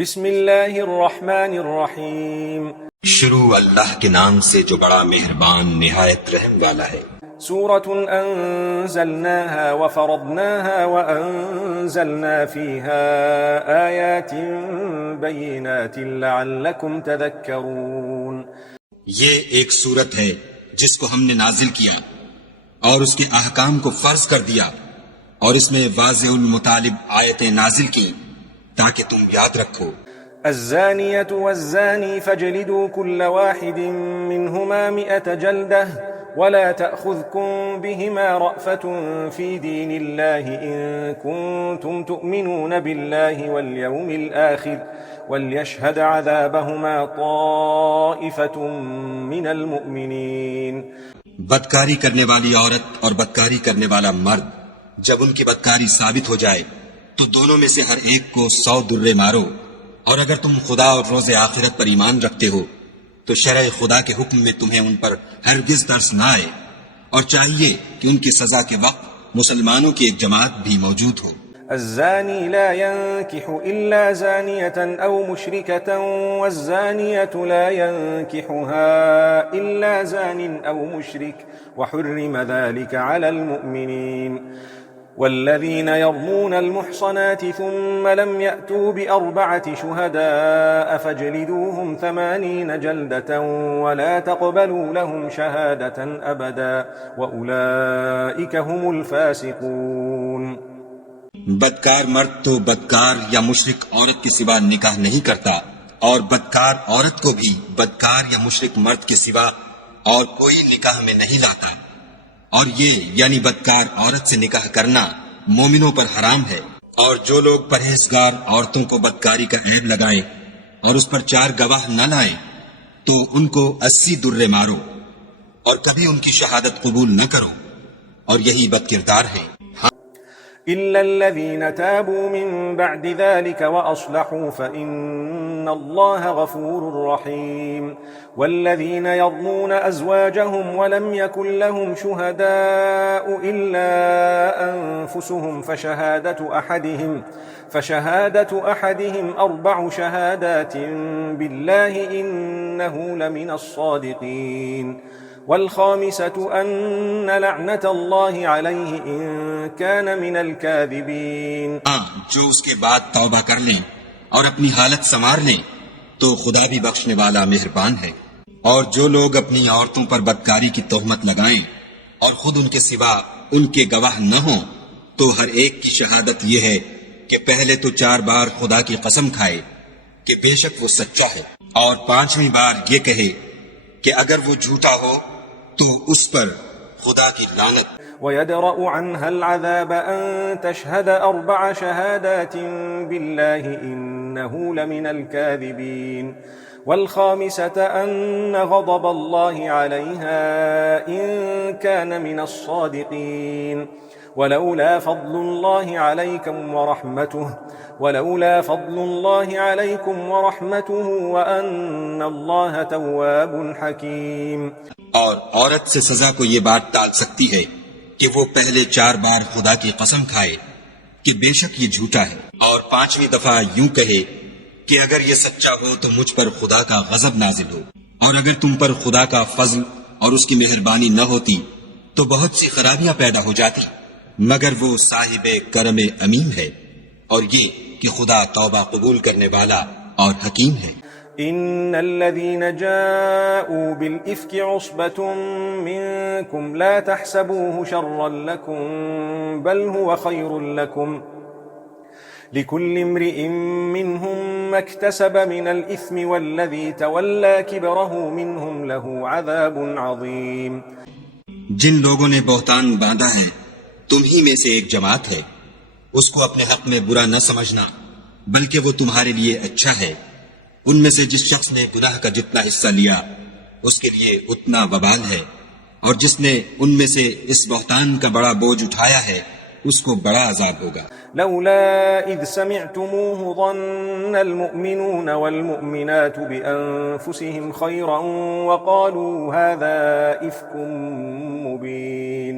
بسم اللہ الرحمن الرحیم۔ شروع اللہ کے نام سے جو بڑا مہربان نہایت رحم والا ہے۔ سورة أنزلناها وفرضناها وأنزلنا فيها آيات بينات لعلكم تذكرون۔ یہ ایک سورت ہے جس کو ہم نے نازل کیا اور اس کے احکام کو فرض کر دیا، اور اس میں واضح المطالب آیتیں نازل کی تاکہ تم یاد رکھو۔ الزانية والزاني فاجلدوا كل واحد منهما 100 جلدة ولا تأخذكم بهما رأفة في دين الله إن كنتم تؤمنون بالله واليوم الآخر وليشهد عذابهما طائفة من المؤمنين۔ بدکاری کرنے والی عورت اور بدکاری کرنے والا مرد جب ان کی بدکاری ثابت ہو جائے تو دونوں میں سے ہر ایک کو 100 درے مارو، اور اگر تم خدا اور روز آخرت پر ایمان رکھتے ہو تو شرع خدا کے حکم میں تمہیں ان پر ہرگز ترس نہ آئے، اور چاہیے کہ ان کی سزا کے وقت مسلمانوں کی ایک جماعت بھی موجود ہو۔ الزاني لا ينكح إلا زانية أو مشركة والزانية لا ينكحها إلا زان أو مشرك وحرم ذلك على المؤمنين والذين يرمون المحصنات ثم لم يأتوا ب4 شهداء فاجلدوهم 80 جلدة ولا تقبلوا لهم شهادة أبدا وأولئك هم الفاسقون۔ بدکار مرد تو بدکار یا مشرک عورت کے سوا نکاح نہیں کرتا، اور بدکار عورت کو بھی بدکار یا مشرک مرد کے سوا اور کوئی نکاح میں نہیں لاتا، اور یہ یعنی بدکار عورت سے نکاح کرنا مومنوں پر حرام ہے۔ اور جو لوگ پرہیزگار عورتوں کو بدکاری کا عیب لگائیں اور اس پر 4 گواہ نہ لائیں تو ان کو 80 درے مارو، اور کبھی ان کی شہادت قبول نہ کرو، اور یہی بدکردار ہے۔ إلا الذين تابوا من بعد ذلك وأصلحوا فإن الله غفور رحيم۔ والذين يرمون أزواجهم ولم يكن لهم شهداء إلا أنفسهم فشهادة أحدهم 4 شهادات بالله إنه لمن الصادقين والخامسة أن لعنة الله عليه إن كان من الكاذبين۔ جو اس کے بعد توبہ کر لیں اور اپنی حالت سنوار لیں تو خدا بھی بخشنے والا مہربان ہے۔ اور جو لوگ اپنی عورتوں پر بدکاری کی تہمت لگائیں اور خود ان کے سوا ان کے گواہ نہ ہوں تو ہر ایک کی شہادت یہ ہے کہ پہلے تو 4 بار خدا کی قسم کھائے کہ بے شک وہ سچا ہے، اور 5ویں بار یہ کہے کہ اگر وہ جھوٹا ہو تو اس پر خدا کی لعنت۔ ويدرأ عنها العذاب أن تشهد 4 شهادات بالله إنه لمن الكاذبين والخامسة أن غضب الله عليها إن كان من الصادقين ولولا فضل الله عليكم ورحمته وأن الله تواب حكيم۔ اور عورت سے سزا کو یہ بات ٹال سکتی ہے کہ وہ پہلے 4 بار خدا کی قسم کھائے کہ بے شک یہ جھوٹا ہے، اور 5ویں دفعہ یوں کہے کہ اگر یہ سچا ہو تو مجھ پر خدا کا غضب نازل ہو، اور اگر تم پر خدا کا فضل اور اس کی مہربانی نہ ہوتی تو بہت سی خرابیاں پیدا ہو جاتی، مگر وہ صاحب کرم امین ہے، اور یہ کہ خدا توبہ قبول کرنے والا اور حکیم ہے۔ إن الذين جاءوا بالإفك عصبة منكم لا تحسبوه شرا لكم بل هو خير لكم لكل امرئ منهم ما اكتسب من الإثم والذي تولى كبره منهم له عذاب عظيم۔ جن لوگوں نے بہتان باندھا ہے تم ہی میں سے ایک جماعت ہے، اس کو اپنے حق میں برا نہ سمجھنا بلکہ وہ تمہارے لیے اچھا ہے۔ ان میں سے جس شخص نے گناہ کا جتنا حصہ لیا اس کے لیے اتنا وبال ہے، اور جس نے ان میں سے اس بہتان کا بڑا بوجھ اٹھایا ہے اس کو بڑا عذاب ہوگا۔ لولا إذ سمعتموه ظن المؤمنون والمؤمنات بأنفسهم خيرا وقالوا هذا إفك مبين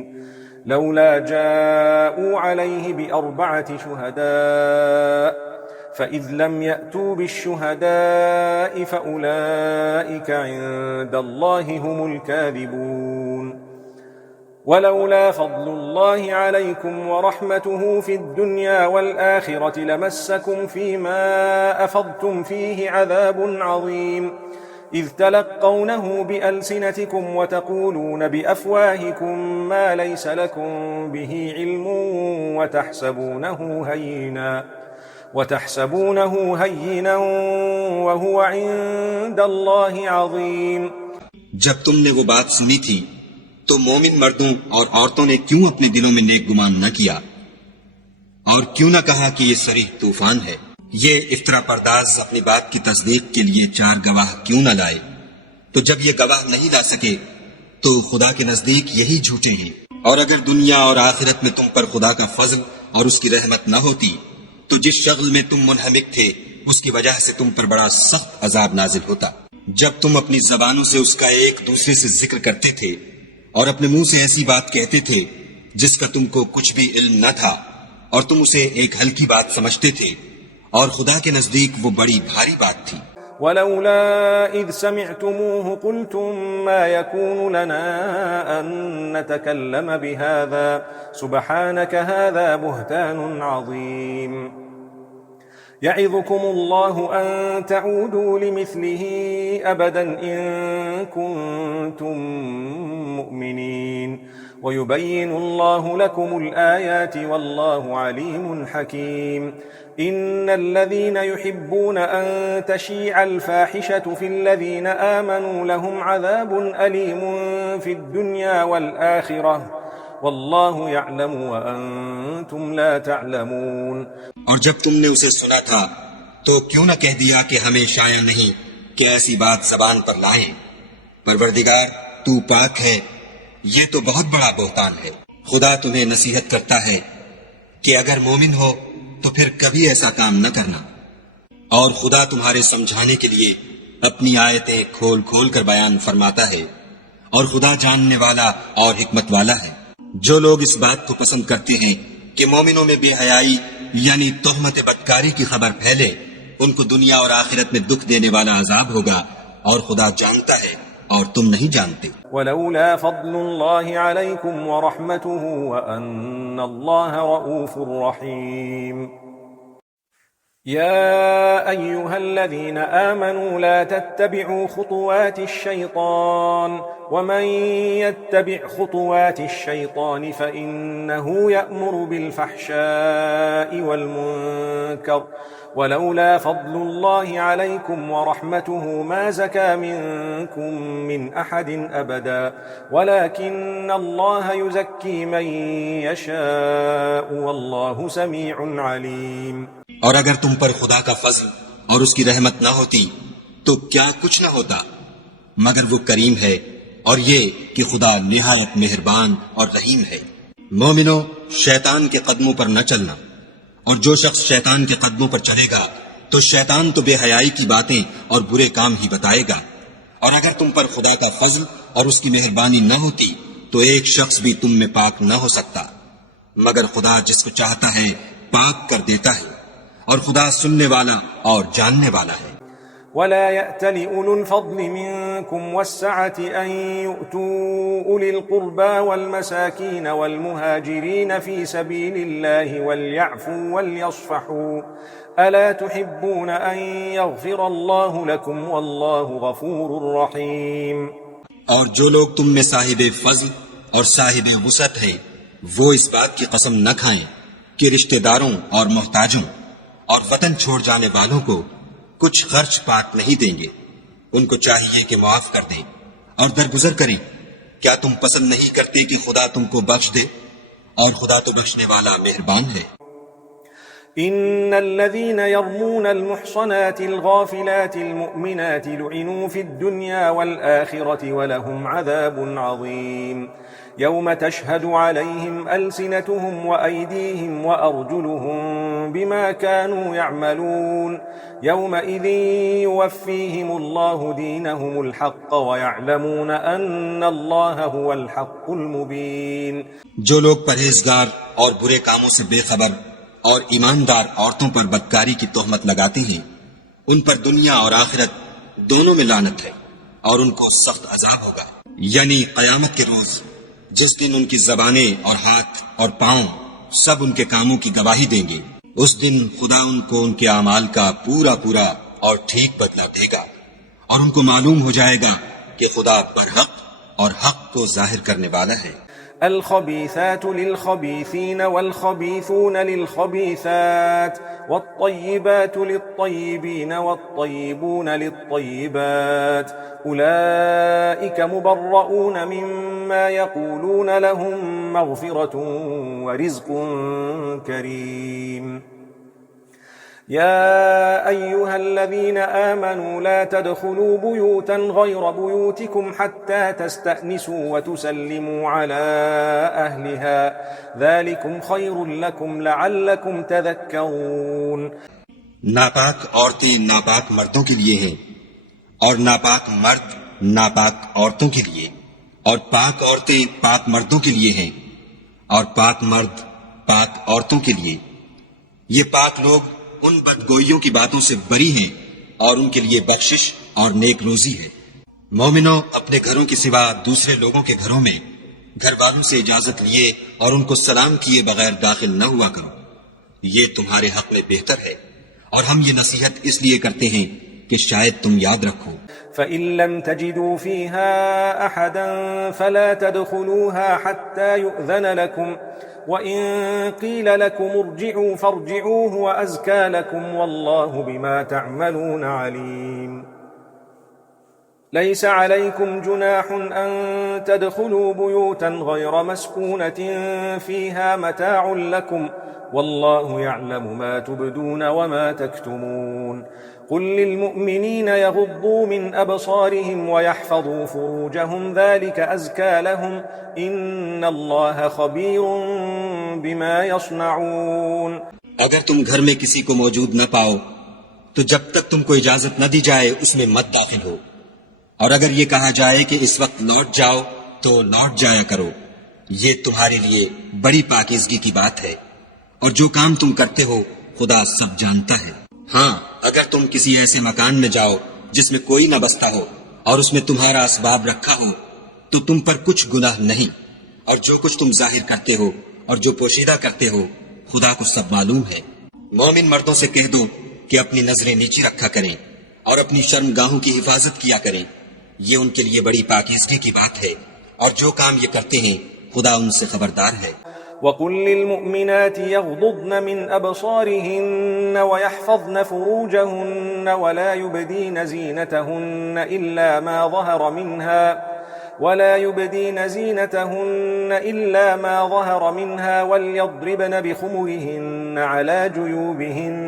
لولا جاءوا عليه ب4 شهداء فإذ لم يأتوا بالشهداء فأولئك عند الله هم الكاذبون ولولا فضل الله عليكم ورحمته في الدنيا والآخرة لمسكم فيما أفضتم فيه عذاب عظيم إذ تلقونه بألسنتكم وتقولون بأفواهكم ما ليس لكم به علم وتحسبونه هينا وهو عند الله عظيم. جب تم نے وہ بات سنی تھی تو مومن مردوں اور عورتوں نے کیوں اپنے دلوں میں نیک گمان نہ کیا اور کیوں نہ کہا کہ یہ صریح طوفان ہے؟ یہ افطرا پرداز اپنی بات کی تصدیق کے لیے 4 گواہ کیوں نہ لائے؟ تو جب یہ گواہ نہیں لا سکے تو خدا کے نزدیک یہی جھوٹے ہیں. اور اگر دنیا اور آخرت میں تم پر خدا کا فضل اور اس کی رحمت نہ ہوتی تو جس شغل میں تم منہمک تھے اس کی وجہ سے تم پر بڑا سخت عذاب نازل ہوتا. جب تم اپنی زبانوں سے اس کا ایک دوسرے سے ذکر کرتے تھے اور اپنے منہ سے ایسی بات کہتے تھے جس کا تم کو کچھ بھی علم نہ تھا اور تم اسے ایک ہلکی بات سمجھتے تھے اور خدا کے نزدیک وہ بڑی بھاری بات تھی. ولولا إذ سمعتموه قلتم ما يكون لنا أن نتكلم بهذا سبحانك هذا بهتان عظيم يعظكم الله أن تعودوا لمثله أبدا إن كنتم مؤمنين ويبين الله لكم الآيات والله عليم حكيم. إن الذين يحبون أن تشيع الفاحشة في الذين آمنوا لهم عذاب أليم في الدنيا والآخرة والله يعلم وأنتم لا تعلمون. اور جب تم نے اسے سنا تھا تو کیوں نہ کہہ دیا کہ ہمیں شایع نہیں کہ ایسی بات زبان پر لائیں؟ پروردگار تو پاک ہے، یہ تو بہت بڑا بہتان ہے. خدا تمہیں نصیحت کرتا ہے کہ اگر مومن ہو تو پھر کبھی ایسا کام نہ کرنا، اور خدا تمہارے سمجھانے کے لیے اپنی آیتیں کھول کھول کر بیان فرماتا ہے، اور خدا جاننے والا اور حکمت والا ہے. جو لوگ اس بات کو پسند کرتے ہیں کہ مومنوں میں بے حیائی یعنی تہمت بدکاری کی خبر پھیلے، ان کو دنیا اور آخرت میں دکھ دینے والا عذاب ہوگا، اور خدا جانتا ہے اور تم نہیں جانتے. ولولا فضل الله عليكم ورحمته وأن الله رؤوف رحيم. يا أيها الذين آمنوا لا تتبعوا خطوات الشيطان ومن يتبع خطوات الشيطان فإنه يأمر بالفحشاء والمنكر ولولا فضل الله عليكم ورحمته ما زكى منكم من أحد أبدا ولكن الله يزكي من يشاء والله سميع عليم. اور اگر تم پر خدا کا فضل اور اس کی رحمت نہ ہوتی تو کیا کچھ نہ ہوتا، مگر وہ کریم ہے اور یہ کہ خدا نہایت مہربان اور رحیم ہے. مومنو، شیطان کے قدموں پر نہ چلنا، اور جو شخص شیطان کے قدموں پر چلے گا تو شیطان تو بے حیائی کی باتیں اور برے کام ہی بتائے گا. اور اگر تم پر خدا کا فضل اور اس کی مہربانی نہ ہوتی تو ایک شخص بھی تم میں پاک نہ ہو سکتا، مگر خدا جس کو چاہتا ہے پاک کر دیتا ہے، اور خدا سننے والا اور جاننے والا ہے. ولا يأتل أولو الفضل منكم والسعة أن يؤتوا أولي القربى والمساكين والمهاجرين في سبيل الله وليعفوا وليصفحوا ألا تحبون أن يغفر الله لكم والله غفور رحيم. اور جو لوگ تم میں صاحب فضل اور صاحب وسعت ہیں وہ اس بات کی قسم نہ کھائیں کہ رشتہ داروں اور محتاجوں اور وطن چھوڑ جانے والوں کو کچھ خرچ پاٹ نہیں دیں گے. ان کو چاہیے کہ معاف کر دیں اور درگزر کریں. کیا تم پسند نہیں کرتے کہ خدا تم کو بخش دے؟ اور خدا تو بخشنے والا مہربان ہے. إن الذين يرمون المحصنات الغافلات المؤمنات لعنوا في الدنيا والآخرة ولهم عذاب عظيم يوم تشهد عليهم ألسنتهم وأيديهم وأرجلهم بما كانوا يعملون يومئذ يوفيهم الله دينهم الحق ويعلمون أن الله هو الحق المبين. جو لوگ پرہیزگار اور برے کاموں سے بے خبر اور ایماندار عورتوں پر بدکاری کی تہمت لگاتے ہیں ان پر دنیا اور آخرت دونوں میں لعنت ہے اور ان کو سخت عذاب ہوگا، یعنی قیامت کے روز جس دن ان کی زبانیں اور ہاتھ اور پاؤں سب ان کے کاموں کی گواہی دیں گے، اس دن خدا ان کو ان کے اعمال کا پورا پورا اور ٹھیک بدلہ دے گا، اور ان کو معلوم ہو جائے گا کہ خدا برحق اور حق کو ظاہر کرنے والا ہے۔ الخبيثات للخبيثين والخبيثون للخبيثات والطيبات للطيبين والطيبون للطيبات أولئك مبرؤون مما يقولون لهم مغفرة ورزق كريم۔ يا أيها الذين آمنوا لا تدخلوا بيوتا غير بيوتكم حتى تستأنسوا وتسلموا على أهلها ذلكم خير لكم لعلكم تذكرون۔ ناپاک عورتیں ناپاک مردوں کے لیے ہیں، اور ناپاک مرد ناپاک عورتوں کے لیے، اور پاک عورتیں پاک مردوں کے لیے ہیں، اور پاک مرد پاک عورتوں کے لیے۔ یہ پاک لوگ ان بدگوئیوں کی باتوں سے بری ہیں اور ان کے لیے بخشش اور نیک روزی ہے۔ مومنوں، اپنے گھروں کے سوا دوسرے لوگوں کے گھروں میں گھر والوں سے اجازت لیے اور ان کو سلام کیے بغیر داخل نہ ہوا کرو، یہ تمہارے حق میں بہتر ہے، اور ہم یہ نصیحت اس لیے کرتے ہیں کہ شاید تم یاد رکھو۔ فإن لم تجدوا فيها أحدا فلا تدخلوها حتى يؤذن لكم وإن قيل لكم ارجعوا فارجعوا هو أزكى لكم والله بما تعملون عليم۔ ليس عليكم جناح أن تدخلوا بيوتا غير مسكونة فيها متاع لكم والله يعلم ما تبدون وما تكتمون۔ قل للمؤمنين يغضوا من أبصارهم ويحفظوا فروجهم ذلك أزكى لهم إن الله خبير بما يصنعون۔ اگر تم گھر میں کسی کو موجود نہ پاؤ تو جب تک تم کو اجازت نہ دی جائے اس میں مت داخل ہو، اور اگر یہ کہا جائے کہ اس وقت لوٹ جاؤ تو لوٹ جایا کرو، یہ تمہارے لیے بڑی پاکیزگی کی بات ہے، اور جو کام تم کرتے ہو خدا سب جانتا ہے۔ ہاں، اگر تم کسی ایسے مکان میں جاؤ جس میں کوئی نہ بستا ہو اور اس میں تمہارا اسباب رکھا ہو تو تم پر کچھ گناہ نہیں، اور جو کچھ تم ظاہر کرتے ہو اور جو پوشیدہ کرتے ہو خدا کو سب معلوم ہے۔ مومن مردوں سے کہہ دو کہ اپنی نظریں نیچی رکھا کریں اور اپنی شرم گاہوں کی حفاظت کیا کریں، یہ ان کے لیے بڑی پاکیزگی کی بات ہے، اور جو کام یہ کرتے ہیں خدا ان سے خبردار ہے۔ وَقُلْ لِلْمُؤْمِنَاتِ يَغْضُضْنَ مِنْ أَبْصَارِهِنَّ وَيَحْفَظْنَ فُرُوجَهُنَّ وَلَا يُبْدِينَ زِينَتَهُنَّ إِلَّا مَا ظَهَرَ مِنْهَا وَلْيَضْرِبْنَ بِخُمُرِهِنَّ عَلَى جُيُوبِهِنَّ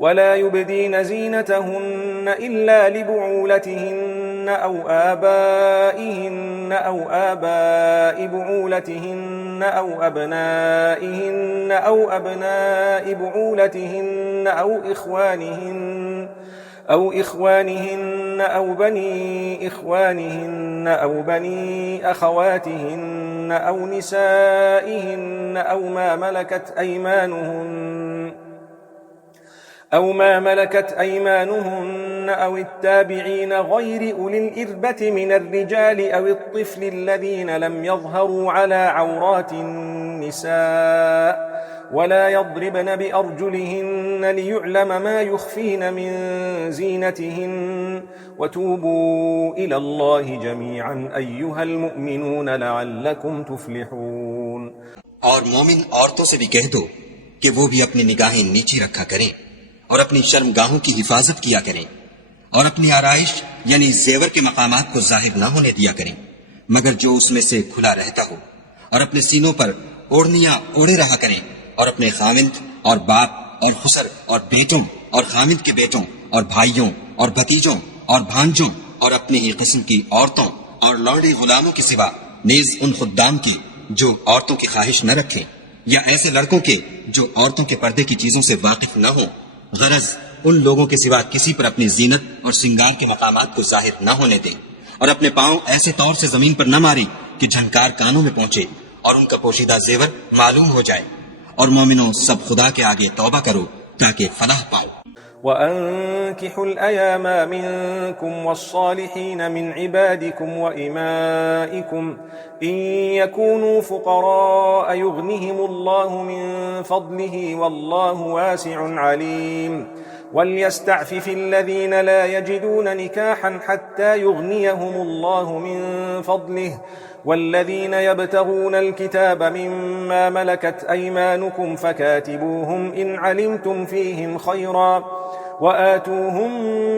ولا يبدين زينتهن إلا لبعولتهن أو آبائهن أو آباء بعولتهن أو أبنائهن أو أبناء بعولتهن أو إخوانهن أو بني إخوانهن أو بني أخواتهن أو نسائهن أو ما ملكت أيمانهن أو التابعين غير أولي الإربة من الرجال أو الطفل الذين لم يظهروا على عورات النساء ولا يضربن بأرجلهن ليعلم ما يخفين من زينتهن وتوبوا إلى الله جميعا أيها المؤمنون لعلكم تفلحون۔ اور مومن عورتوں سے بھی کہہ دو کہ وہ بھی اپنی نگاہیں نیچی رکھا کریں اور اپنی شرم گاہوں کی حفاظت کیا کریں، اور اپنی آرائش یعنی زیور کے مقامات کو ظاہر نہ ہونے دیا کریں مگر جو اس میں سے کھلا رہتا ہو، اور اپنے سینوں پر اوڑھنیاں اوڑھے رہا کریں، اور اپنے خامند اور باپ اور خسر اور بیٹوں اور خامند کے بیٹوں اور بھائیوں اور بھتیجوں اور بھانجوں اور اپنے ہی قسم کی عورتوں اور لوڑی غلاموں کے سوا نیز ان خدام کے جو عورتوں کی خواہش نہ رکھیں، یا ایسے لڑکوں کے جو عورتوں کے پردے کی چیزوں سے واقف نہ ہوں، غرض ان لوگوں کے سوا کسی پر اپنی زینت اور سنگار کے مقامات کو ظاہر نہ ہونے دیں، اور اپنے پاؤں ایسے طور سے زمین پر نہ ماری کہ جھنکار کانوں میں پہنچے اور ان کا پوشیدہ زیور معلوم ہو جائے، اور مومنوں سب خدا کے آگے توبہ کرو تاکہ فلاح پاؤ۔ وأنكحوا الأيام منكم والصالحين من عبادكم وإمائكم إن يكونوا فقراء يغنهم الله من فضله والله واسع عليم وليستعفف الذين لا يجدون نكاحا حتى يغنيهم الله من فضله والذين يبتغون الكتاب مما ملكت أيمانكم فكاتبوهم إن علمتم فيهم خيرا وآتوهم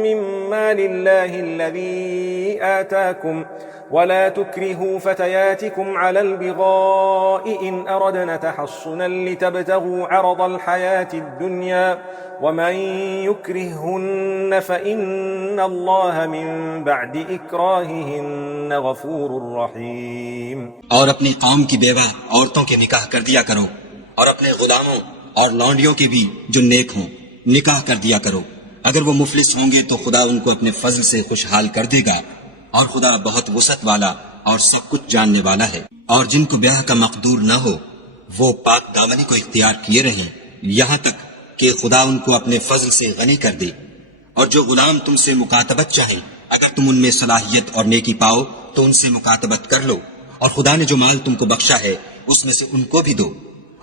مما لله الذي آتاكم ولا تكرهوا فتياتكم على البغاء إن أردنا تحصنا لتبتغوا عرض الحياة الدنيا ومن يكرههن فإن الله من بعد إكراههن غفور رحيم۔ اور اپنی قوم کی بیوہ عورتوں کے نکاح کر دیا کرو اور اپنے غلاموں اور لونڈیوں کے بھی جو نیک ہوں نکاح کر دیا کرو۔ اگر وہ مفلس ہوں گے تو خدا ان کو اپنے فضل سے خوشحال کر دے گا، اور خدا بہت وسعت والا اور سب کچھ جاننے والا ہے۔ اور جن کو بیاہ کا مقدور نہ ہو وہ پاک دامنی کو اختیار کیے رہیں یہاں تک کہ خدا ان کو اپنے فضل سے غنی کر دے۔ اور جو غلام تم سے مکاتبت چاہیں اگر تم ان میں صلاحیت اور نیکی پاؤ تو ان سے مکاتبت کر لو، اور خدا نے جو مال تم کو بخشا ہے اس میں سے ان کو بھی دو۔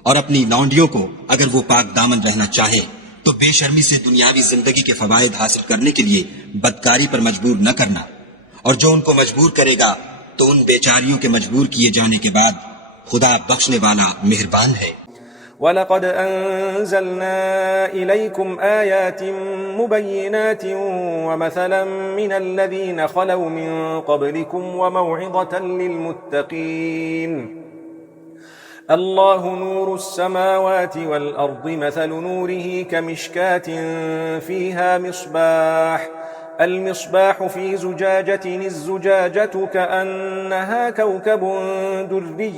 اور اپنی لونڈیوں کو اگر وہ پاک دامن رہنا چاہیں تو بے شرمی سے دنیاوی زندگی کے فوائد حاصل کرنے کے لیے بدکاری پر مجبور نہ کرنا، اور جو ان کو مجبور کرے گا تو ان بیچاریوں کے مجبور کیے جانے کے بعد خدا بخشنے والا مہربان ہے۔ وَلَقَدْ أَنزَلْنَا إِلَيْكُمْ آيَاتٍ مُبَيِّنَاتٍ وَمَثَلًا مِنَ الَّذِينَ خَلَوْا مِن قَبْلِكُمْ وَمَوْعِظَةً لِلْمُتَّقِينَ الله نور السماوات والأرض مثل نوره كمشكاة فيها المصباح في زجاجة الزجاجة كأنها كوكب دري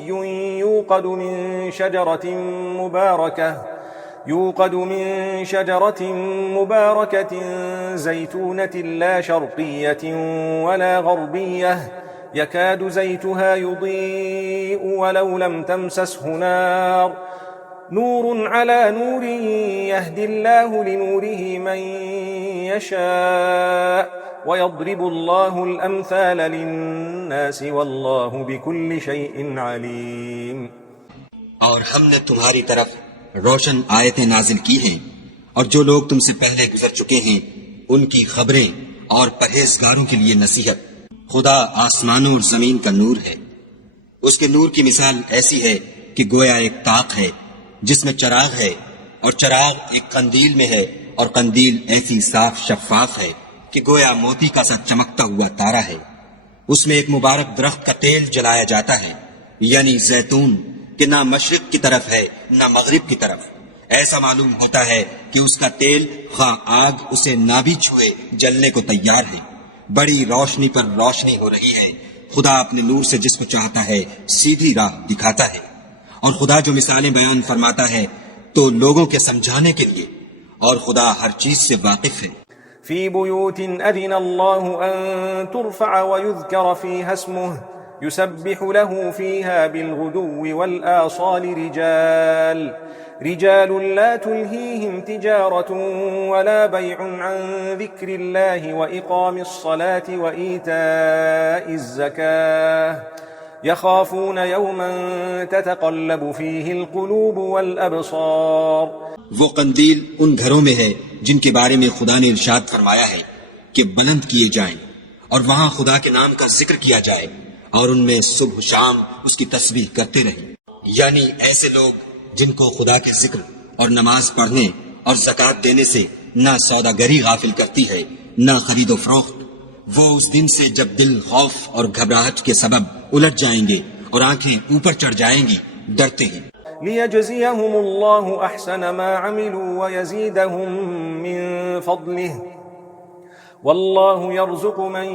يوقد من شجرة مباركة زيتونة لا شرقية ولا غربية يكاد زيتها يضيء ولو لم تمسسه نار نور على نور يهدي الله لنوره من يشاء ويضرب الله الأمثال للناس والله بكل شيء عليم۔ اور ہم نے تمہاری طرف روشن آیتیں نازل کی ہیں، اور جو لوگ تم سے پہلے گزر چکے ہیں ان کی خبریں اور پرہیزگاروں کے لیے نصیحت۔ خدا آسمانوں اور زمین کا نور ہے، اس کے نور کی مثال ایسی ہے کہ گویا ایک طاق ہے جس میں چراغ ہے، اور چراغ ایک قندیل میں ہے، اور قندیل ایسی صاف شفاف ہے کہ گویا موتی کا سا چمکتا ہوا تارا ہے۔ اس میں ایک مبارک درخت کا تیل جلایا جاتا ہے، یعنی زیتون، کہ نہ مشرق کی طرف ہے نہ مغرب کی طرف۔ ایسا معلوم ہوتا ہے کہ اس کا تیل خواہ آگ اسے نہ بھی چھوئے جلنے کو تیار ہے۔ بڑی روشنی پر روشنی ہو رہی ہے۔ خدا اپنے نور سے جس کو چاہتا ہے سیدھی راہ دکھاتا ہے، اور خدا جو مثالیں بیان فرماتا ہے تو لوگوں کے سمجھانے کے لیے، اور خدا ہر چیز سے واقف ہے۔ في بيوت أذن الله أن ترفع ويذكر فيها اسمه يسبح له فيها بالغدو والآصال رجال لا تلهيهم تجارة ولا بيع عن ذكر الله وإقام الصلاة وإيتاء الزكاة يخافون يوما تتقلب فيه القلوب والأبصار۔ وہ قندیل ان گھروں میں ہے جن کے بارے میں خدا نے ارشاد فرمایا ہے کہ بلند کیے جائیں، اور وہاں خدا کے نام کا ذکر کیا جائے، اور ان میں صبح شام اس کی تسبیح کرتے رہیں۔ یعنی ایسے لوگ جن کو خدا کے ذکر اور نماز پڑھنے اور زکوٰۃ دینے سے نہ سوداگری غافل کرتی ہے نہ خرید و فروخت، وہ اس دن سے جب دل خوف اور گھبراہٹ کے سبب الٹ جائیں گے اور آنکھیں اوپر چڑھ جائیں گی ڈرتے ہیں۔ ليجزيهم الله أحسن ما عملوا ويزيدهم من فضله والله يرزق من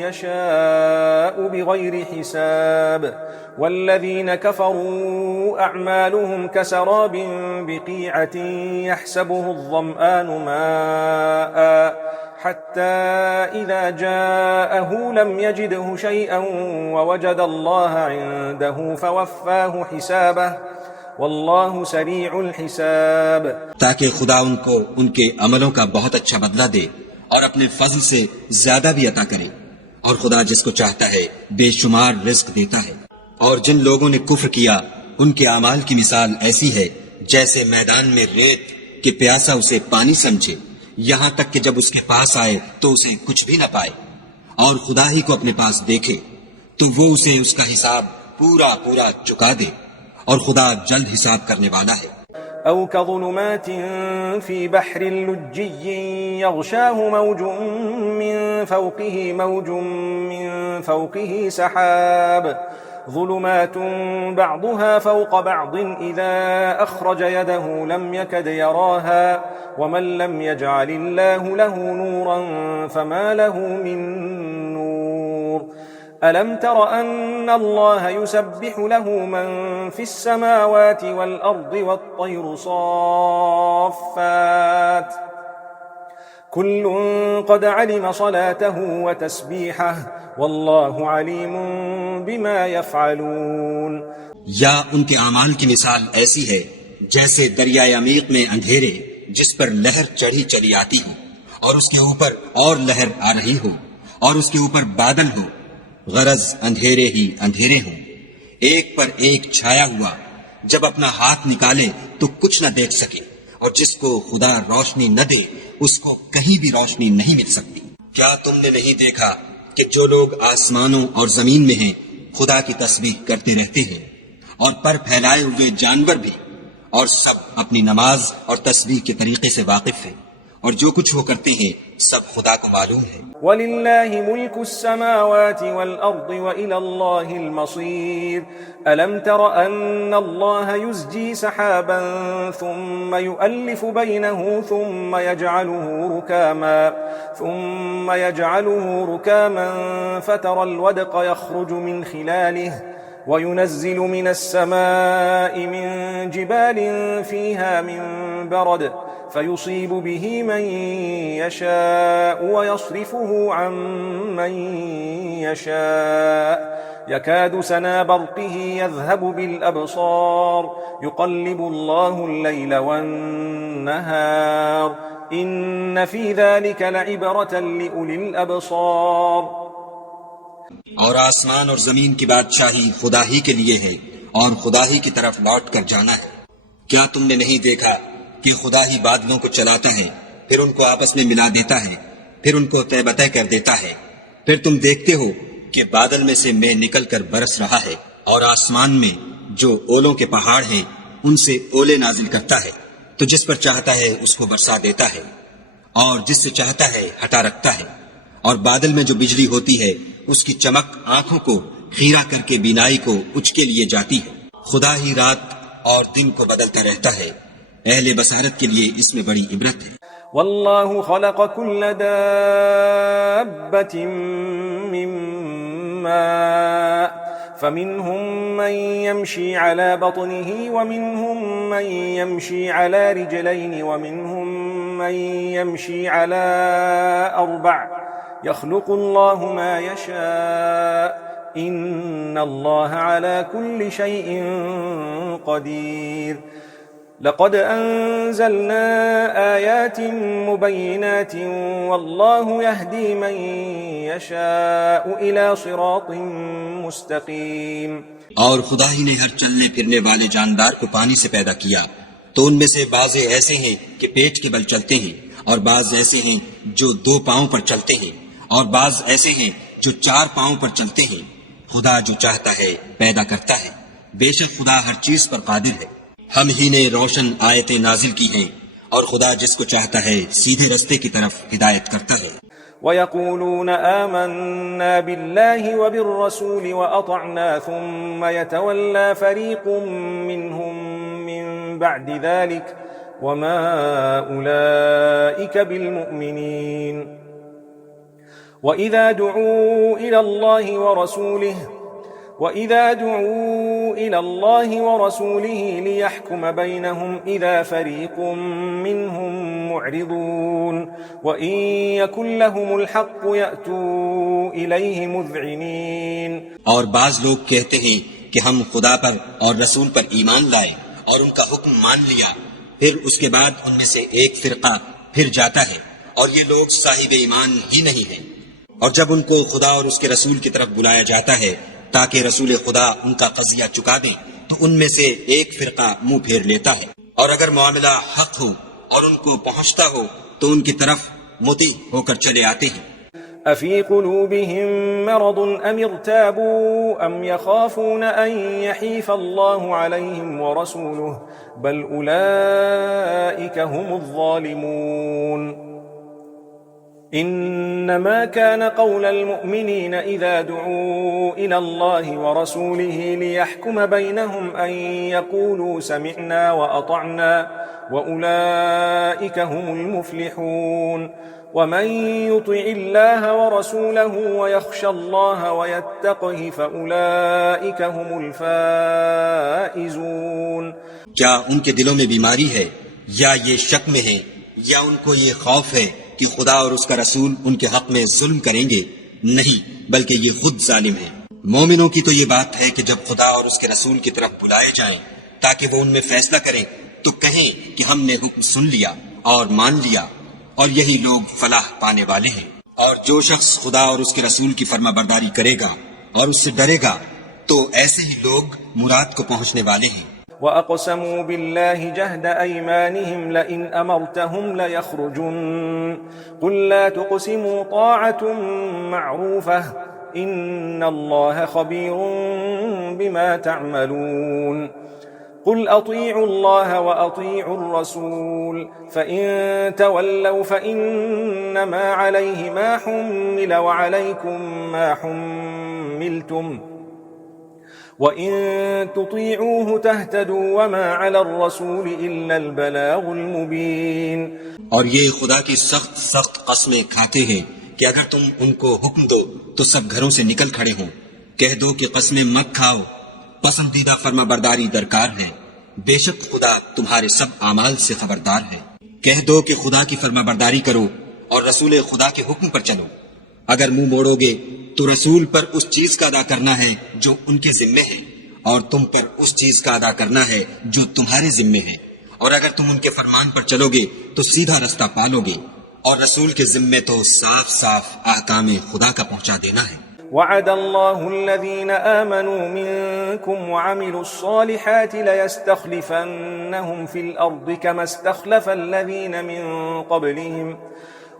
يشاء بغير حساب والذين كفروا أعمالهم كسراب بقيعة يحسبه الظمآن ماء حتى إذا جاءه لم يجده شيئا ووجد الله عنده فوفاه حسابه والله سريع الحساب. تاکہ خدا ان کو ان کے عملوں کا بہت اچھا بدلہ دے اور اپنے فضل سے زیادہ بھی عطا کرے، اور خدا جس کو چاہتا ہے بے شمار رزق دیتا ہے. اور جن لوگوں نے کفر کیا ان کے اعمال کی مثال ایسی ہے جیسے میدان میں ریت کہ پیاسا اسے پانی سمجھے، یہاں تک کہ جب اس کے پاس آئے تو اسے کچھ بھی نہ پائے، اور خدا ہی کو اپنے پاس دیکھے تو وہ اسے اس کا حساب پورا پورا چکا دے، اور خدا جلد حساب کرنے والا ہے. أو كظلمات في بحر لجي يغشاه موج من فوقه موج من فوقه سحاب ظلمات بعضها فوق بعض إذا أخرج يده لم يكد يراها ومن لم يجعل الله له نورا فما له من نور. ألم تر أن الله يسبح له من في السماوات والأرض والطير صافات كل قد علم صلاته وتسبيحه والله عليم بما يفعلون. یا ان کے اعمال کی مثال ایسی ہے جیسے دریائے عمیق میں اندھیرے جس پر لہر چڑھی چلی آتی ہو اور اس کے اوپر اور لہر آ رہی ہو اور اس کے اوپر بادل ہو، غرض اندھیرے ہی اندھیرے ہوں، ایک پر ایک چھایا ہوا، جب اپنا ہاتھ نکالے تو کچھ نہ دیکھ سکے، اور جس کو خدا روشنی نہ دے اس کو کہیں بھی روشنی نہیں مل سکتی. کیا تم نے نہیں دیکھا کہ جو لوگ آسمانوں اور زمین میں ہیں خدا کی تسبیح کرتے رہتے ہیں، اور پر پھیلائے ہوئے جانور بھی، اور سب اپنی نماز اور تسبیح کے طریقے سے واقف ہیں، اور جو کچھ وہ کرتے ہیں سب خدا کو معلوم ہے. وَلِلَّهِ مُلْكُ السَّمَاوَاتِ وَالْأَرْضِ وَإِلَى اللَّهِ الْمَصِيرُ. أَلَمْ تَرَ أَنَّ اللَّهَ يُزْجِي سَحَابًا ثُمَّ يُؤَلِّفُ بَيْنَهُ ثُمَّ يَجْعَلُهُ رُكَامًا فَتَرَى الْوَدْقَ يَخْرُجُ مِنْ خِلَالِهِ وَيُنَزِّلُ مِنَ السَّمَاءِ مِنْ جِبَالٍ فِيهَا مِنْ بَرَدٍ فيصيب به من يشاء ويصرفه عن من يشاء يكاد سنا برقه يذهب بالأبصار يقلب الله الليل والنهار إن في ذلك لعبرة لأولي الأبصار. اور آسمان اور زمین کی بادشاہی خدا ہی کے لیے ہے اور خدا ہی کی طرف لوٹ کر جانا ہے. کیا تم نے نہیں دیکھا کہ خدا ہی بادلوں کو چلاتا ہے، پھر ان کو آپس میں ملا دیتا ہے، پھر ان کو تہ بتہ کر دیتا ہے، پھر تم دیکھتے ہو کہ بادل میں سے مے نکل کر برس رہا ہے، اور آسمان میں جو اولوں کے پہاڑ ہیں ان سے اولے نازل کرتا ہے، تو جس پر چاہتا ہے اس کو برسا دیتا ہے اور جس سے چاہتا ہے ہٹا رکھتا ہے. اور بادل میں جو بجلی ہوتی ہے اس کی چمک آنکھوں کو خیرہ کر کے بینائی کو اچ کے لیے جاتی ہے. خدا ہی رات اور دن کو بدلتا رہتا ہے، اہل بصارت کے لیے اس میں بڑی عبرت ہے. والله خلق كل دابة من ماء فمنهم من يمشي على بطنه ومنهم من يمشي على رجلين ومنهم من يمشي على أربع يخلق الله ما يشاء إن الله على كل شيء قدير. لقد أنزلنا آيات مبينات والله يهدي من يشاء إلى صراط مستقيم. اور خدا ہی نے ہر چلنے پھرنے والے جاندار کو پانی سے پیدا کیا، تو ان میں سے بعض ایسے ہیں کہ پیٹ کے بل چلتے ہیں، اور بعض ایسے ہیں جو 2 پاؤں پر چلتے ہیں، اور بعض ایسے ہیں جو 4 پاؤں پر چلتے ہیں. خدا جو چاہتا ہے پیدا کرتا ہے، بے شک خدا ہر چیز پر قادر ہے. ہم ہی نے روشن آیتیں نازل کی ہیں، اور خدا جس کو چاہتا ہے سیدھے رستے کی طرف ہدایت کرتا ہے. وَيَقُولُونَ آمَنَّا بِاللَّهِ وَبِالرَّسُولِ وَأَطَعْنَا ثُمَّ يَتَوَلَّى فَرِيقٌ مِّنْهُمْ مِّن بَعْدِ ذَلِكَ وَمَا أُولَئِكَ بِالْمُؤْمِنِينَ. وَإِذَا دُعُوا إِلَى اللَّهِ وَرَسُولِهِ لِيَحْكُمَ بَيْنَهُمْ إِذَا فَرِيقٌ مِّنْهُمْ مُعْرِضُونَ وَإِن يَكُن لَّهُمُ الْحَقُّ يَأْتُوا إِلَيْهِ مُذْعِنِينَ. اور بعض لوگ کہتے ہیں کہ ہم خدا پر اور رسول پر ایمان لائے، اور ان کا حکم مان لیا، پھر اس کے بعد ان میں سے ایک فرقہ پھر جاتا ہے اور یہ لوگ صاحب ایمان ہی نہیں ہیں، اور جب ان کو خدا اور اس کے رسول کی طرف بلایا جاتا ہے تاکہ رسول خدا ان کا قضیہ چکا دیں تو ان میں سے ایک فرقہ منہ پھیر لیتا ہے، اور اگر معاملہ حق ہو اور ان کو پہنچتا ہو تو ان کی طرف مطیع ہو کر چلے آتے ہیں۔ أفي قلوبهم مرض أم ارتابوا أم يخافون أن يحيف الله عليهم ورسوله بل أولئك هم الظالمون إنما كان قول المؤمنين إذا دعوا إلى الله ورسوله ليحكم بينهم أن يقولوا سمعنا وأطعنا وأولئك هم المفلحون ومن يطع الله ورسوله ويخشى الله ويتقه فأولئك هم الفائزون۔ کیا ان کے دلوں میں بیماری ہے یا یہ شک میں ہیں یا ان کو یہ خوف ہے کہ خدا اور اس کا رسول ان کے حق میں ظلم کریں گے؟ نہیں، بلکہ یہ خود ظالم ہیں۔ مومنوں کی تو یہ بات ہے کہ جب خدا اور اس کے رسول کی طرف بلائے جائیں تاکہ وہ ان میں فیصلہ کریں تو کہیں کہ ہم نے حکم سن لیا اور مان لیا، اور یہی لوگ فلاح پانے والے ہیں۔ اور جو شخص خدا اور اس کے رسول کی فرما برداری کرے گا اور اس سے ڈرے گا تو ایسے ہی لوگ مراد کو پہنچنے والے ہیں۔ وَأَقْسَمُوا بِاللَّهِ جَهْدَ أَيْمَانِهِمْ لَئِنْ أَمَرْتَهُمْ لَيَخْرُجُنَّ قُلْ لَا تُقْسِمُوا طَاعَةٌ مَّعْرُوفَةٌ إِنَّ اللَّهَ خَبِيرٌ بِمَا تَعْمَلُونَ قل أطيعوا الله وأطيعوا الرسول فإن تولوا فإنما عليه ما حمل وعليكم ما حملتم وإن تطيعوه تهتدوا وما على الرسول إلا البلاغ المبين۔ اور یہ خدا کی سخت قسمیں کھاتے ہیں کہ اگر تم ان کو حکم دو تو سب گھروں سے نکل کھڑے ہوں، کہہ دو کہ قسمیں مت کھاؤ، پسندیدہ فرما برداری درکار ہے، بے شک خدا تمہارے سب اعمال سے خبردار ہے۔ کہہ دو کہ خدا کی فرما برداری کرو اور رسول خدا کے حکم پر چلو، اگر منہ موڑو گے تو رسول پر اس چیز کا ادا کرنا ہے جو ان کے ذمے ہے، اور تم پر اس چیز کا ادا کرنا ہے جو تمہارے ذمے ہے، اور اگر تم ان کے فرمان پر چلو گے تو سیدھا رستہ پالو گے، اور رسول کے ذمے تو صاف صاف احکام خدا کا پہنچا دینا ہے۔ وعد الله الذين آمنوا منكم وعملوا الصالحات ليستخلفنهم في الأرض كما استخلف الذين من قبلهم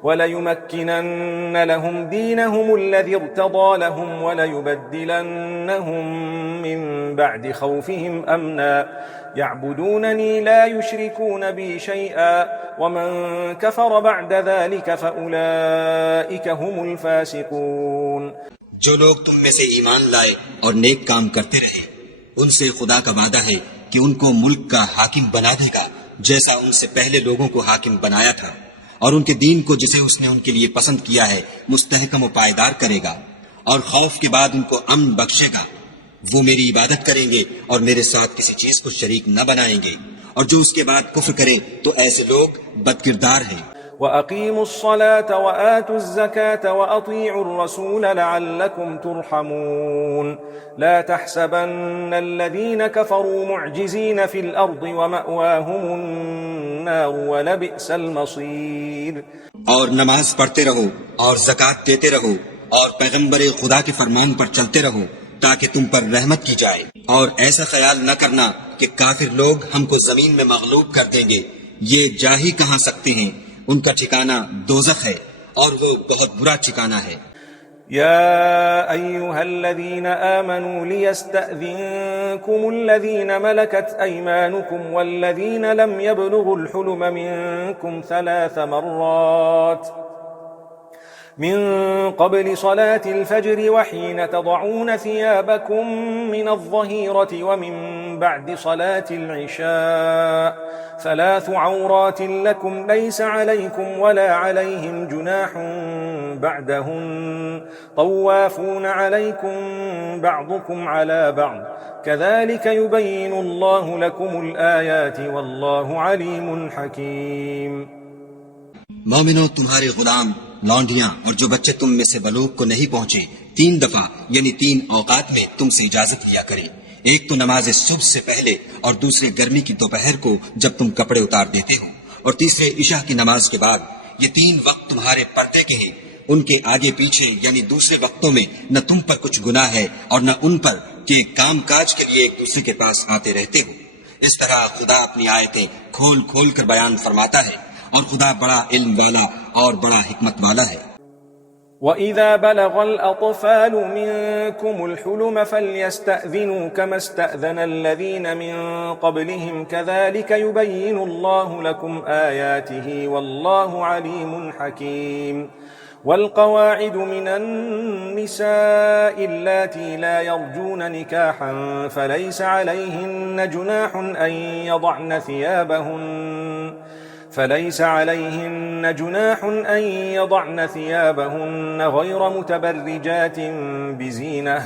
وليمكنن لهم دينهم الذي ارتضى لهم وليبدلنهم من بعد خوفهم أمنا يعبدونني لا يشركون بي شيئا ومن كفر بعد ذلك فأولئك هم الفاسقون۔ جو لوگ تم میں سے ایمان لائے اور نیک کام کرتے رہے ان سے خدا کا وعدہ ہے کہ ان کو ملک کا حاکم بنا دے گا جیسا ان سے پہلے لوگوں کو حاکم بنایا تھا، اور ان کے دین کو جسے اس نے ان کے لیے پسند کیا ہے مستحکم و پائیدار کرے گا، اور خوف کے بعد ان کو امن بخشے گا۔ وہ میری عبادت کریں گے اور میرے ساتھ کسی چیز کو شریک نہ بنائیں گے، اور جو اس کے بعد کفر کریں تو ایسے لوگ بدکردار ہیں۔ وَأَقِيمُوا الصَّلَاةَ وَآتُوا الزَّكَاةَ وَأَطِيعُوا الرَّسُولَ لَعَلَّكُمْ تُرْحَمُونَ لَا تَحْسَبَنَّ الَّذِينَ كَفَرُوا مُعْجِزِينَ فِي الْأَرْضِ وَمَأْوَاهُمُ النَّارُ وَلَبِئْسَ الْمَصِيرُ۔ اور نماز پڑھتے رہو اور زکوٰۃ دیتے رہو اور پیغمبر خدا کے فرمان پر چلتے رہو تاکہ تم پر رحمت کی جائے، اور ایسا خیال نہ کرنا کہ کافر لوگ ہم کو زمین میں مغلوب کر دیں گے، یہ جا ہی کہاں سکتے ہیں، ان کا ٹھکانہ دوزخ ہے اور وہ بہت برا ٹھکانہ ہے۔ يا أيها الذين آمنوا ليستأذنكم الذين ملكت أيمانكم والذين لم يبلغوا الحلم منكم 3 مرات من قبل صلاة الفجر وحين تضعون ثيابكم من الظهيرة ومن بعد صلاة العشاء 3 عورات لكم ليس عليكم ولا عليهم جناح بعدهن طوافون عليكم بعضكم على بعض كذلك يبين الله لكم الآيات والله عليم حكيم۔ مومنوں، تمہارے غلام، لونڈیاں اور جو بچے تم میں سے بلوغ کو نہیں پہنچے 3 دفعہ یعنی 3 اوقات میں تم سے اجازت لیا کریں، ایک تو نماز صبح سے پہلے اور دوسرے گرمی کی دوپہر کو جب تم کپڑے اتار دیتے ہو، اور تیسرے عشاء کی نماز کے بعد۔ یہ 3 وقت تمہارے پردے کے ہیں، ان کے آگے پیچھے یعنی دوسرے وقتوں میں نہ تم پر کچھ گناہ ہے اور نہ ان پر کہ کام کاج کے لیے ایک دوسرے کے پاس آتے رہتے ہو۔ اس طرح خدا اپنی آیتیں کھول کھول کر بیان فرماتا ہے، اور خدا بڑا علم والا اور بڑا حکمت والا ہے۔ وَإِذَا بَلَغَ الْأَطْفَالُ مِنكُمُ الْحُلُمَ فَلْيَسْتَأْذِنُوا كَمَا اسْتَأْذَنَ الَّذِينَ مِن قَبْلِهِمْ كَذَلِكَ يُبَيِّنُ اللَّهُ لَكُمْ آيَاتِهِ وَاللَّهُ عَلِيمٌ حَكِيمٌ والقواعد من النساء اللاتي لا يرجون نكاحا فليس عليهن جناح أن يضعن ثيابهن غير متبرجات بزينة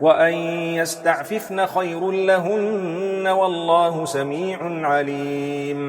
وأن يستعففن خير لهن والله سميع عليم۔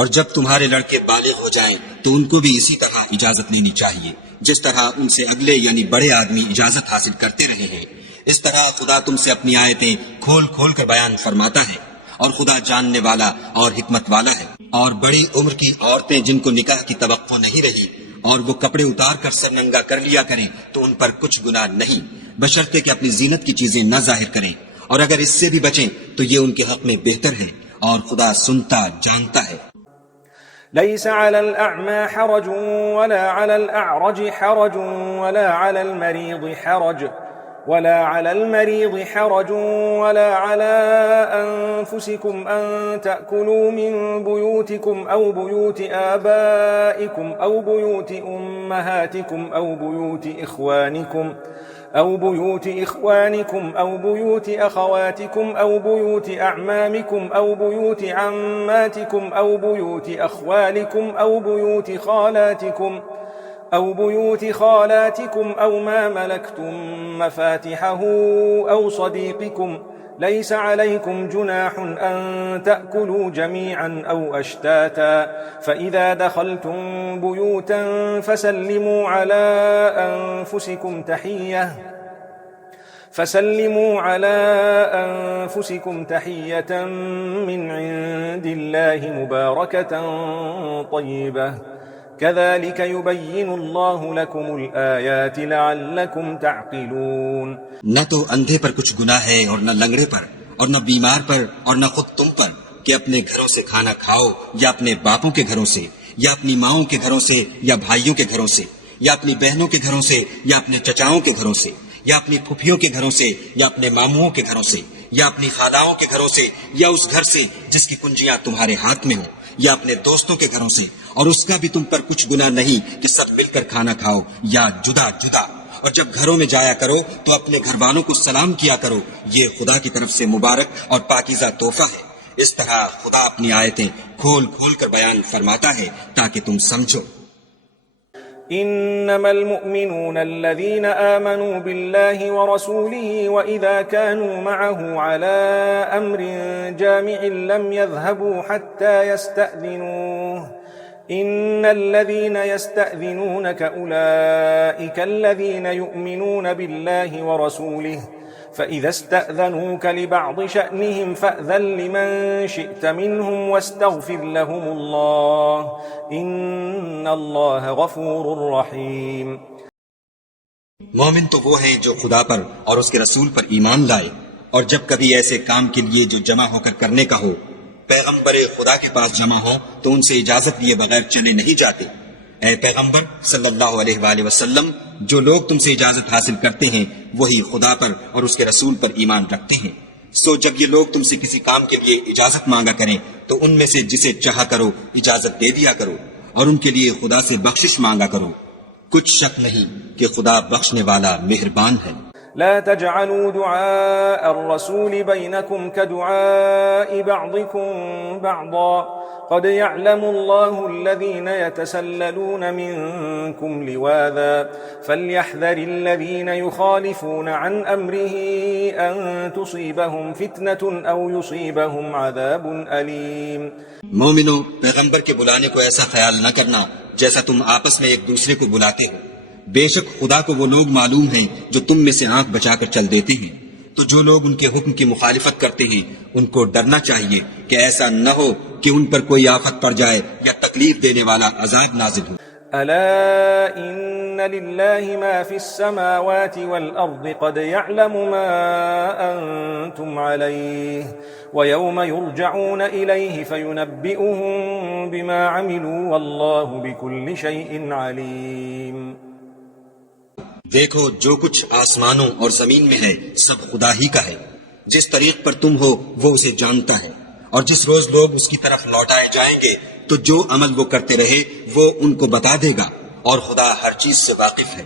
اور جب تمہارے لڑکے بالغ ہو جائیں تو ان کو بھی اسی طرح اجازت لینی چاہیے جس طرح ان سے اگلے یعنی بڑے آدمی اجازت حاصل کرتے رہے ہیں۔ اس طرح خدا تم سے اپنی آیتیں کھول کھول کر بیان فرماتا ہے، اور خدا جاننے والا اور حکمت والا ہے۔ اور بڑی عمر کی عورتیں جن کو نکاح کی توقع نہیں رہی اور وہ کپڑے اتار کر سر ننگا کر لیا کریں تو ان پر کچھ گناہ نہیں، بشرطے کہ اپنی زینت کی چیزیں نہ ظاہر کریں، اور اگر اس سے بھی بچیں تو یہ ان کے حق میں بہتر ہے، اور خدا سنتا جانتا ہے۔ ليس على الأعمى حرج ولا على الأعرج حرج ولا على المريض حرج ولا على أنفسكم أن تأكلوا من بيوتكم أو بيوت آبائكم أو بيوت أمهاتكم أو بيوت إخوانكم أو بيوت أخواتكم أو بيوت أعمامكم أو بيوت عماتكم أو بيوت أخوالكم أو بيوت خالاتكم أو ما ملكتم مفاتحه أو صديقكم ليس عليكم جناح أن تأكلوا جميعا أو أشتاتا فإذا دخلتم بيوتا فسلموا على أنفسكم تحية من عند الله مباركة طيبة كذلك يبين الله لكم الآيات لعلكم تعقلون۔ نہ تو اندھے پر کچھ گناہ ہے اور نہ لنگڑے پر اور نہ بیمار پر اور نہ خود تم پر کہ اپنے گھروں سے کھانا کھاؤ یا اپنے باپوں کے گھروں سے یا اپنی ماؤں کے گھروں سے یا بھائیوں کے گھروں سے یا اپنی بہنوں کے گھروں سے یا اپنے چچاؤں کے گھروں سے یا اپنی پھپھیوں کے گھروں سے یا اپنے ماموں کے گھروں سے یا اپنی خالاؤں کے گھروں سے یا اس گھر سے جس کی کنجیاں تمہارے ہاتھ میں ہوں یا اپنے دوستوں کے گھروں سے، اور اس کا بھی تم پر کچھ گناہ نہیں کہ سب مل کر کھانا کھاؤ یا جدا جدا۔ اور جب گھروں میں جایا کرو تو اپنے گھر والوں کو سلام کیا کرو، یہ خدا کی طرف سے مبارک اور پاکیزہ تحفہ ہے۔ اس طرح خدا اپنی آیتیں کھول کھول کر بیان فرماتا ہے تاکہ تم سمجھو۔ إنما المؤمنون الذين آمنوا بالله ورسوله وإذا كانوا معه على أمر جامع لم يذهبوا حتى يستأذنوه إن الذين يستأذنونك أولئك الذين يؤمنون بالله ورسوله فإذا استأذنوك لبعض شأنهم فأذن لمن شئت منهم واستغفر لهم الله إن الله غفور رحيم۔ مومن تو وہ ہیں جو خدا پر اور اس کے رسول پر ایمان لائے، اور جب کبھی ایسے کام کے لیے جو جمع ہو کر کرنے کا ہو پیغمبر خدا کے پاس جمع ہو تو ان سے اجازت لیے بغیر چلے نہیں جاتے۔ اے پیغمبر صلی اللہ علیہ وآلہ وسلم، جو لوگ تم سے اجازت حاصل کرتے ہیں وہی خدا پر اور اس کے رسول پر ایمان رکھتے ہیں۔ سو جب یہ لوگ تم سے کسی کام کے لیے اجازت مانگا کریں تو ان میں سے جسے چاہا کرو اجازت دے دیا کرو، اور ان کے لیے خدا سے بخشش مانگا کرو، کچھ شک نہیں کہ خدا بخشنے والا مہربان ہے۔ لا تجعلوا دعاء الرسول بينكم كدعاء بعضكم بعضا قد يعلم الله الذين يتسللون منكم لواذا فليحذر الذين يخالفون عن أمره أن تصيبهم فتنة أو يصيبهم عذاب أليم۔ مومنو، پیغمبر کے بلانے کو ایسا خیال نہ کرنا جیسا تم آپس میں ایک دوسرے کو بلاتے ہو، بے شک خدا کو وہ لوگ معلوم ہیں جو تم میں سے آنکھ بچا کر چل دیتے ہیں، تو جو لوگ ان کے حکم کی مخالفت کرتے ہیں ان کو ڈرنا چاہیے کہ ایسا نہ ہو کہ ان پر کوئی آفت پڑ جائے یا تکلیف دینے والا عذاب نازل ہو۔ ألا إن لله ما في السماوات والأرض قد يعلم ما أنتم عليه ويوم يرجعون إليه فينبئهم بما عملوا والله بكل شيء عليم۔ دیکھو جو کچھ آسمانوں اور زمین میں ہے سب خدا ہی کا ہے، جس طریق پر تم ہو وہ اسے جانتا ہے، اور جس روز لوگ اس کی طرف لوٹائے جائیں گے تو جو عمل وہ کرتے رہے وہ ان کو بتا دے گا، اور خدا ہر چیز سے واقف ہے۔